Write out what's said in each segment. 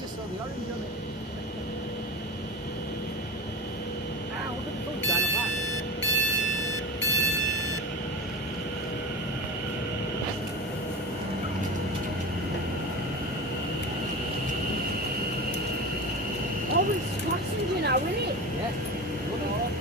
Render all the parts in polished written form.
just saw the orange on it. Ah, look at the front side of that. Oh, it's passenger now, isn't it? Yeah. Look at that.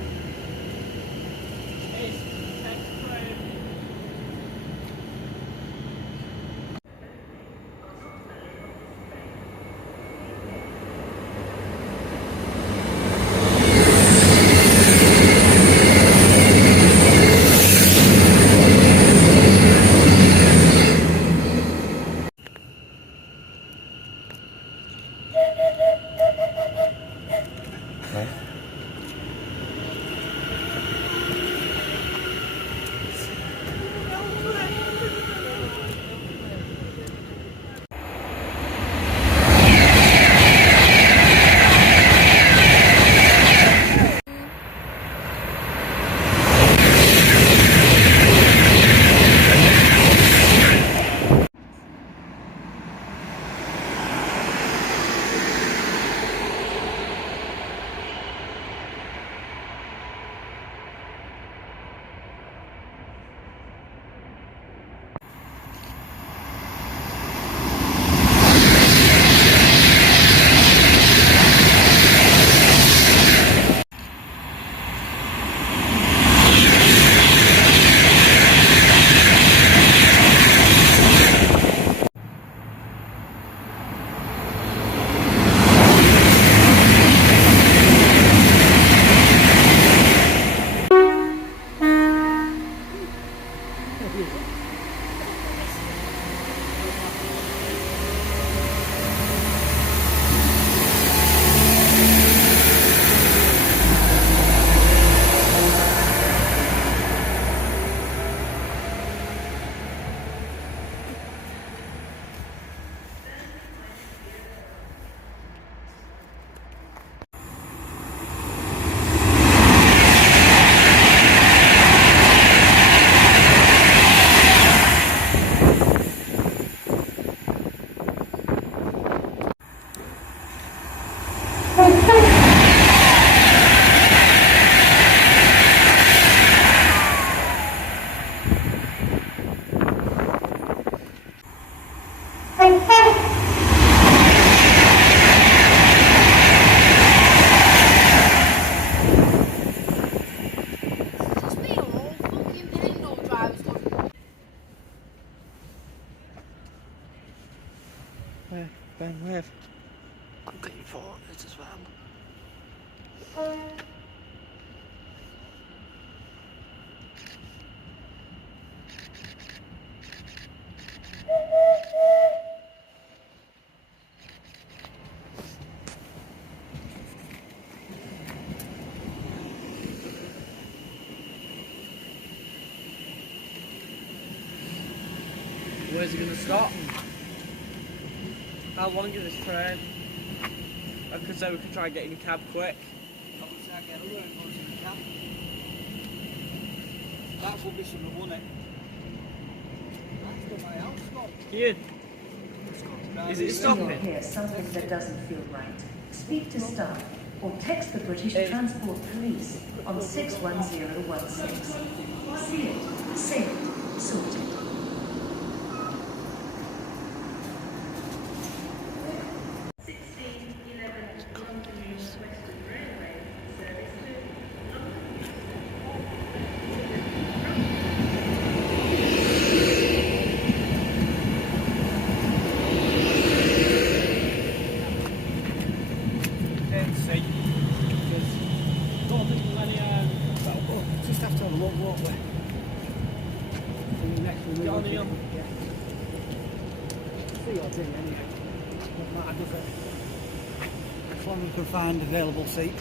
Just me or all fucking Pendle drivers going, Where? Ben, where? I'm getting forward as well. Where's he gonna stop? How long is this train? I could say we could try getting a cab quick. Obviously I get over and go to the cab. That would be some money. That's my house, Scott. Ian, is it Still stopping? hear something that doesn't feel right. Speak to staff or text the British Transport Police on 61016. See it, say it, sort it. Just have to have a look, won't we? And the next one, Get on the yeah. other. See your thing anyway. Doesn't matter, does it? As long as we can find available seat.